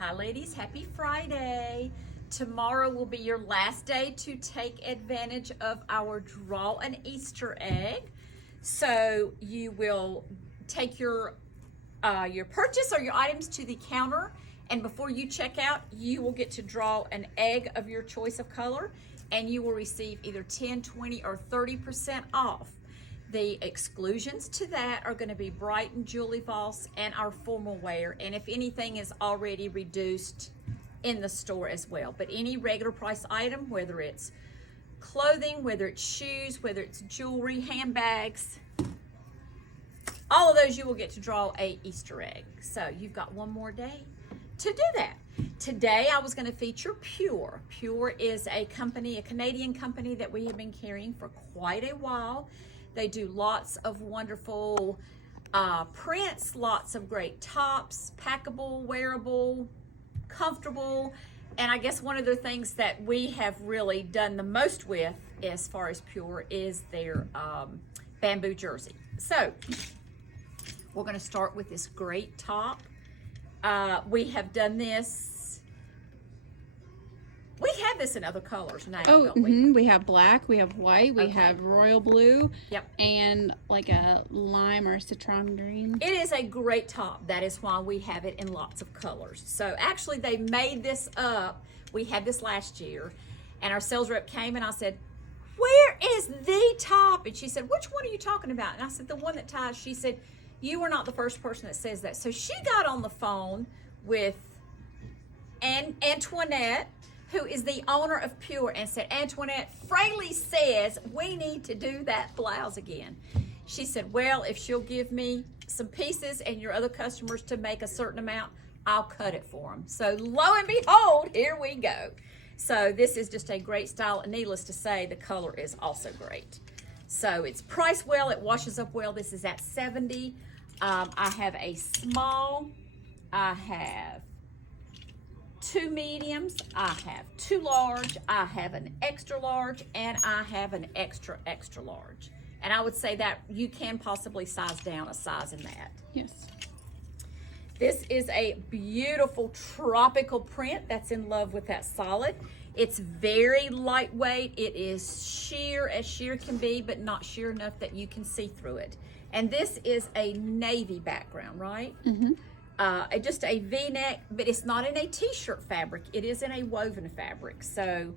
Hi ladies, happy Friday. Tomorrow will be your last day to take advantage of our Draw an Easter egg. So you will take your purchase or your items to the counter, and before you check out, you will get to draw an egg of your choice of color, and you will receive either 10, 20, or 30% off. The exclusions to that are going to be Brighton, Julie Voss, and our formal wear, and if anything is already reduced in the store as well. But any regular price item, whether it's clothing, whether it's shoes, whether it's jewelry, handbags, all of those you will get to draw a Easter egg. So you've got one more day to do that. Today I was going to feature Pure. Pure is a company, a Canadian company that we have been carrying for quite a while. They do lots of wonderful prints, lots of great tops, packable, wearable, comfortable, and I guess one of the things that we have really done the most with as far as Pure is their bamboo jersey. So we're going to start with this great top. We have done this. We have this in other colors now, don't we? We have black, we have white, we have royal blue, Yep. and like a lime or citron green. It is a great top. That is why we have it in lots of colors. So actually they made this up. We had this last year, and our sales rep came and I said, "Where is the top?" And she said, "Which one are you talking about?" And I said, "The one that ties." She said, "You are not the first person that says that." So she got on the phone with Antoinette, who is the owner of Pure, and said, "Antoinette, Fraley says we need to do that blouse again." She said, "Well, if she'll give me some pieces and your other customers to make a certain amount, I'll cut it for them." So lo and behold, here we go. So this is just a great style, and needless to say, the color is also great. So it's priced well, it washes up well. This is at $70. I have a small, I have 2 mediums, I have 2 large, I have an extra large, and I have an extra large. And I would say that you can possibly size down a size in that. Yes. This is a beautiful tropical print that's in love with that solid. It's very lightweight. It is sheer as sheer can be, but not sheer enough that you can see through it. And this is a navy background, right? Just a V-neck, but it's not in a t-shirt fabric. It is in a woven fabric. So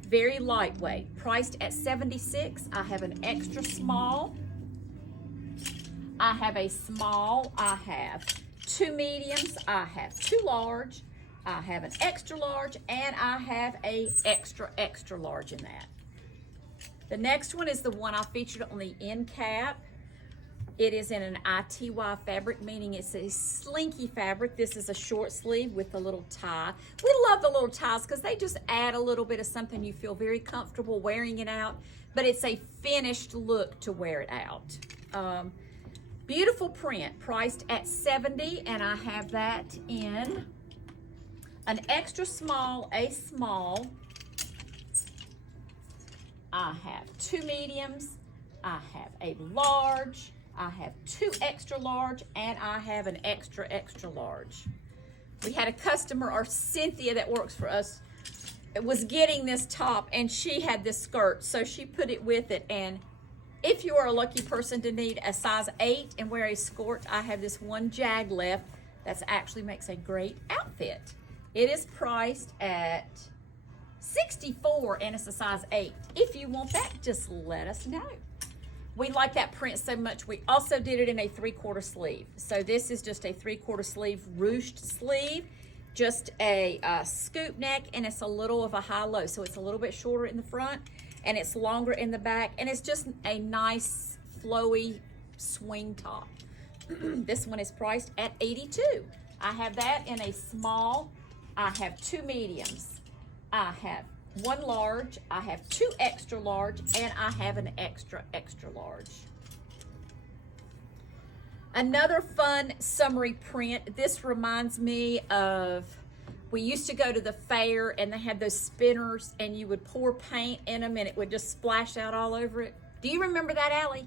very lightweight. Priced at $76. I have an extra small. I have a small. I have 2 mediums. I have 2 large. I have an extra large, and I have a extra large in that. The next one is the one I featured on the end cap. It is in an ITY fabric, meaning it's a slinky fabric. This is a short sleeve with a little tie. We love the little ties because they just add a little bit of something. You feel very comfortable wearing it out, but it's a finished look to wear it out. Beautiful print, priced at $70, and I have that in an extra small, a small. I have 2 mediums, I have a large, I have 2 extra large, and I have an extra large. We had a customer, or Cynthia that works for us, was getting this top, and she had this skirt, so she put it with it. And if you are a lucky person to need a size 8 and wear a skirt, I have this one jag left that actually makes a great outfit. It is priced at $64, and it's a size 8. If you want that, just let us know. We like that print so much. We also did it in a 3/4 sleeve. So this is just a 3/4 sleeve, ruched sleeve, just a scoop neck, and it's a little of a high-low. So it's a little bit shorter in the front, and it's longer in the back, and it's just a nice, flowy swing top. This one is priced at $82. I have that in a small. I have 2 mediums. I have 1 large, I have 2 extra large, and I have an extra large. Another fun summery print. This reminds me of, we used to go to the fair and they had those spinners and you would pour paint in them and it would just splash out all over it. Do you remember that, Allie?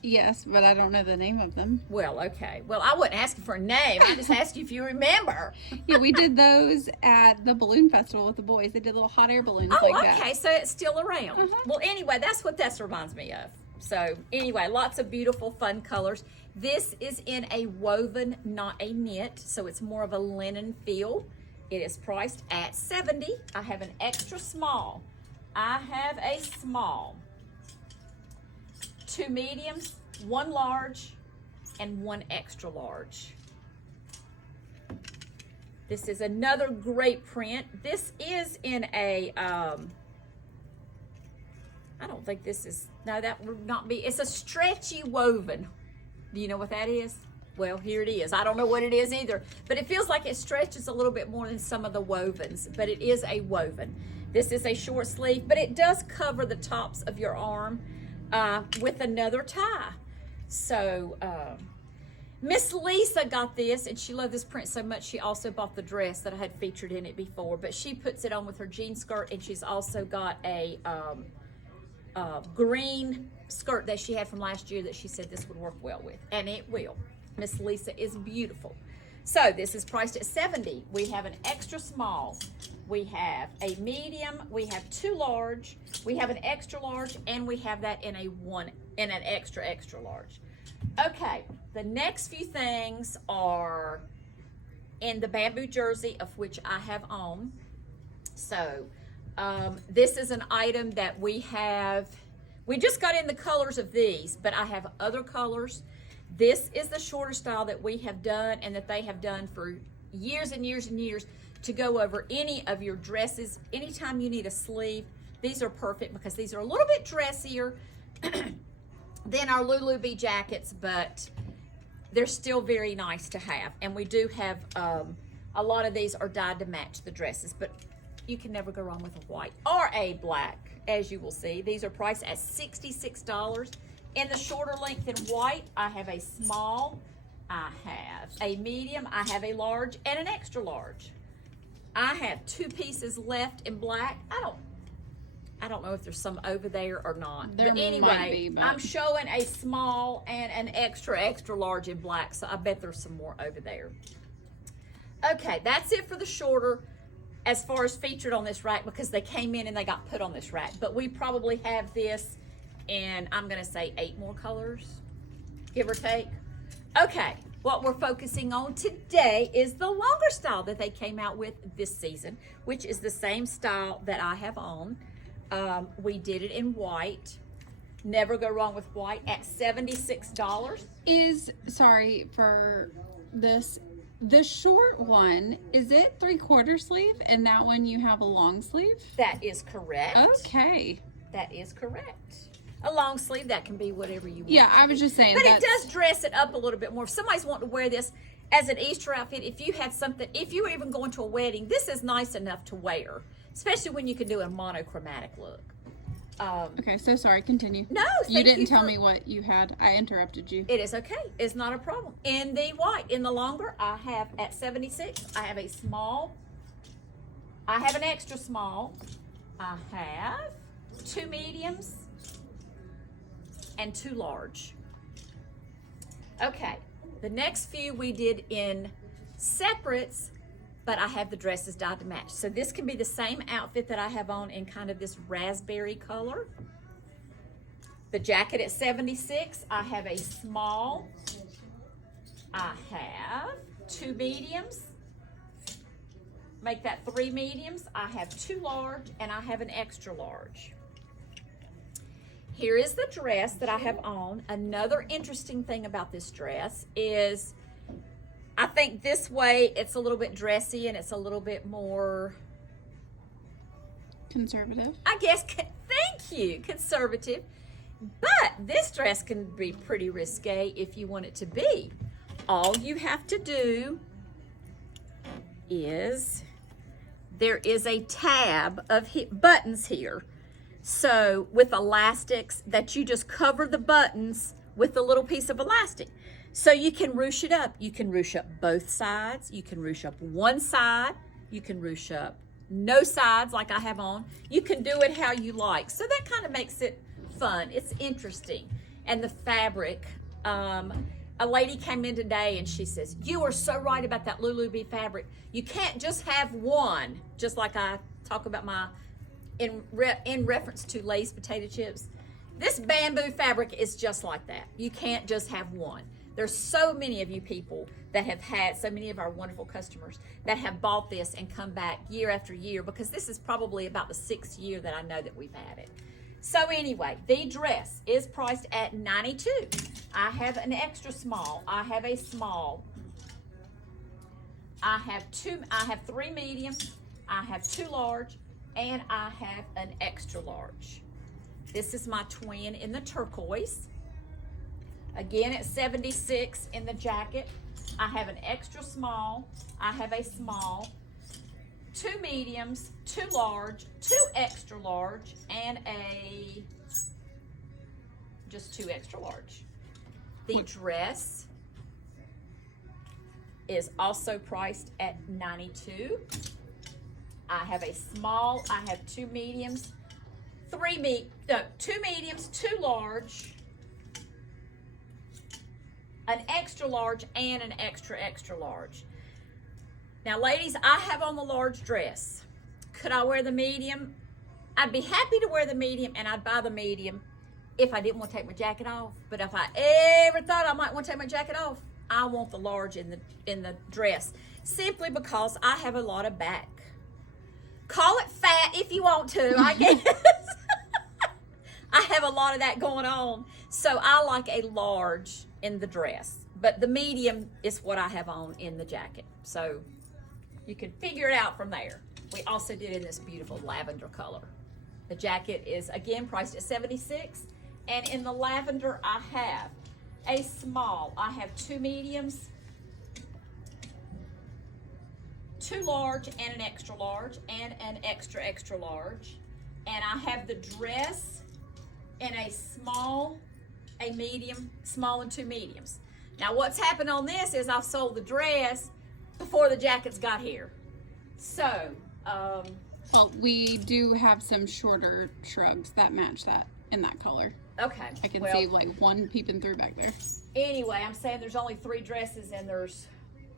Yes, but I don't know the name of them. Well, okay. Well, I wasn't asking for a name. I just asked you if you remember. Yeah, we did those at the balloon festival with the boys. They did little hot air balloons Oh, like that. okay. So it's still around. Well, anyway, that's what this reminds me of. So anyway, lots of beautiful, fun colors. This is in a woven, not a knit, so it's more of a linen feel. It is priced at $70. I have an extra small. I have a small, 2 mediums, 1 large, and 1 extra large. This is another great print. This is in a, I don't think this is, no, that would not be, it's a stretchy woven. Do you know what that is? Well, here it is. I don't know what it is either, but it feels like it stretches a little bit more than some of the wovens, but it is a woven. This is a short sleeve, but it does cover the tops of your arm with another tie. So, Miss Lisa got this, and she loved this print so much, she also bought the dress that I had featured in it before, but she puts it on with her jean skirt, and she's also got a green skirt that she had from last year that she said this would work well with, and it will. Miss Lisa is beautiful. So this is priced at $70. We have an extra small, we have a medium, we have 2 large, we have an extra large, and we have that in an extra large. Okay, the next few things are in the bamboo jersey, of which I have on. So this is an item that we just got in the colors of these, but I have other colors. This is the shorter style that we have done and that they have done for years and years and years to go over any of your dresses. Anytime you need a sleeve, these are perfect because these are a little bit dressier than our Lulu Bee jackets, but they're still very nice to have. And we do have, a lot of these are dyed to match the dresses, but you can never go wrong with a white or a black, as you will see. These are priced at $66. In the shorter length in white, I have a small, I have a medium, I have a large, and an extra large. I have 2 pieces left in black. I don't know if there's some over there or not. There but anyway, might be, but I'm showing a small and an extra large in black, so I bet there's some more over there. Okay, that's it for the shorter as far as featured on this rack because they came in and they got put on this rack. But we probably have this in, I'm gonna say 8 more colors, give or take. Okay, what we're focusing on today is the longer style that they came out with this season, which is the same style that I have on. We did it in white. Never go wrong with white at $76. Sorry for this. The short one, is it 3/4 sleeve? And that one you have a long sleeve? That is correct. Okay. That is correct. A long sleeve, that can be whatever you want. Yeah, I was just saying. But it does dress it up a little bit more. If somebody's wanting to wear this as an Easter outfit, if you had something, if you were even going to a wedding, this is nice enough to wear, especially when you can do a monochromatic look. Okay, so sorry, continue. No, you didn't tell me what you had. I interrupted you. It is okay. It's not a problem. In the white, in the longer, I have at 76, I have a small, I have an extra small, I have 2 mediums, and 2 large. Okay, the next few we did in separates, but I have the dresses dyed to match. So this can be the same outfit that I have on in kind of this raspberry color. The jacket at 76, I have a small, I have 2 mediums, make that 3 mediums, I have 2 large, and I have an extra large. Here is the dress that I have on. Another interesting thing about this dress is I think this way it's a little bit dressy and it's a little bit more conservative. I guess, thank you, conservative. But this dress can be pretty risque if you want it to be. All you have to do is, there is a tab of buttons here. So with elastics that you just cover the buttons with a little piece of elastic. So you can ruche it up. You can ruche up both sides. You can ruche up one side. You can ruche up no sides like I have on. You can do it how you like. So that kind of makes it fun. It's interesting. And the fabric, a lady came in today and she says, you are so right about that Lulu Bee fabric. You can't just have one, just like I talk about in reference to Lay's potato chips. This bamboo fabric is just like that. You can't just have one. There's so many of you people that have had, so many of our wonderful customers that have bought this and come back year after year, because this is probably about the 6th year that I know that we've had it. So anyway, the dress is priced at $92. I have an extra small. I have a small. I have 3 mediums. I have 2 large, and I have an extra large. This is my twin in the turquoise. Again, it's $76 in the jacket. I have an extra small. I have a small, 2 mediums, 2 large, 2 extra large, and just 2 extra large. The dress is also priced at $92. I have a small. I have 2 mediums, 2 mediums, 2 large, an extra large, and an extra large. Now, ladies, I have on the large dress. Could I wear the medium? I'd be happy to wear the medium, and I'd buy the medium if I didn't want to take my jacket off. But if I ever thought I might want to take my jacket off, I want the large in the dress, simply because I have a lot of back. Call it fat if you want to, I guess. I have a lot of that going on. So I like a large in the dress, but the medium is what I have on in the jacket. So you can figure it out from there. We also did in this beautiful lavender color. The jacket is again priced at $76. And in the lavender, I have a small. I have 2 mediums, 2 large, and an extra large, and an extra large. And I have the dress in a small, a medium, small, and 2 mediums. Now what's happened on this is I've sold the dress before the jackets got here. So, well, we do have some shorter shrugs that match that in that color. Okay. I can see like one peeping through back there. Anyway, I'm saying there's only 3 dresses and there's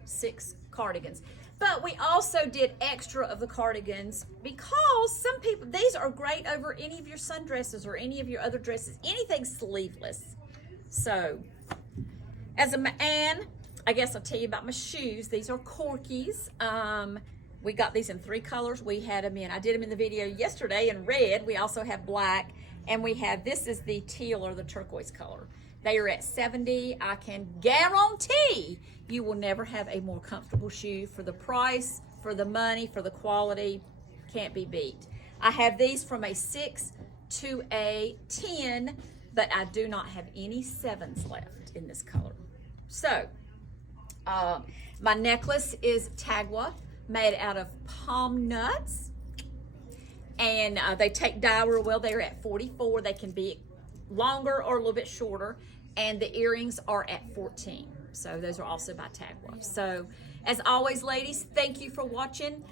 6 cardigans. But we also did extra of the cardigans because some people, these are great over any of your sundresses or any of your other dresses, anything sleeveless. So, and I guess I'll tell you about my shoes. These are Corky's. We got these in 3 colors. We had them in, I did them in the video yesterday in red. We also have black, and we have, this is the teal or the turquoise color. They are at $70. I can guarantee you will never have a more comfortable shoe for the price, for the money, for the quality. Can't be beat. I have these from a 6 to a 10, but I do not have any 7s left in this color. So, my necklace is Tagua, made out of palm nuts. And they take dye real well. They're at 44. They can be longer or a little bit shorter. And the earrings are at 14. So those are also by Tagua. So as always, ladies, thank you for watching.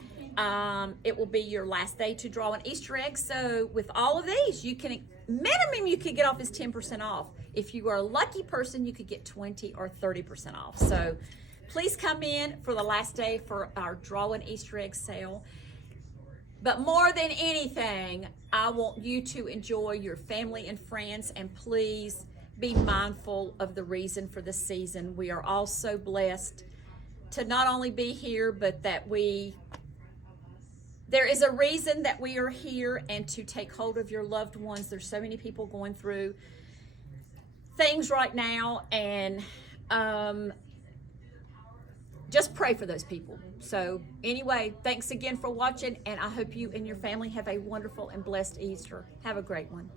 It will be your last day to draw an Easter egg. So with all of these, you can, minimum you could get off is 10% off. If you are a lucky person, you could get 20 or 30% off. So please come in for the last day for our draw an Easter egg sale. But more than anything, I want you to enjoy your family and friends, and please be mindful of the reason for the season. We are all so blessed to not only be here, but that there is a reason that we are here, and to take hold of your loved ones. There's so many people going through things right now, and just pray for those people. So anyway, thanks again for watching, and I hope you and your family have a wonderful and blessed Easter. Have a great one.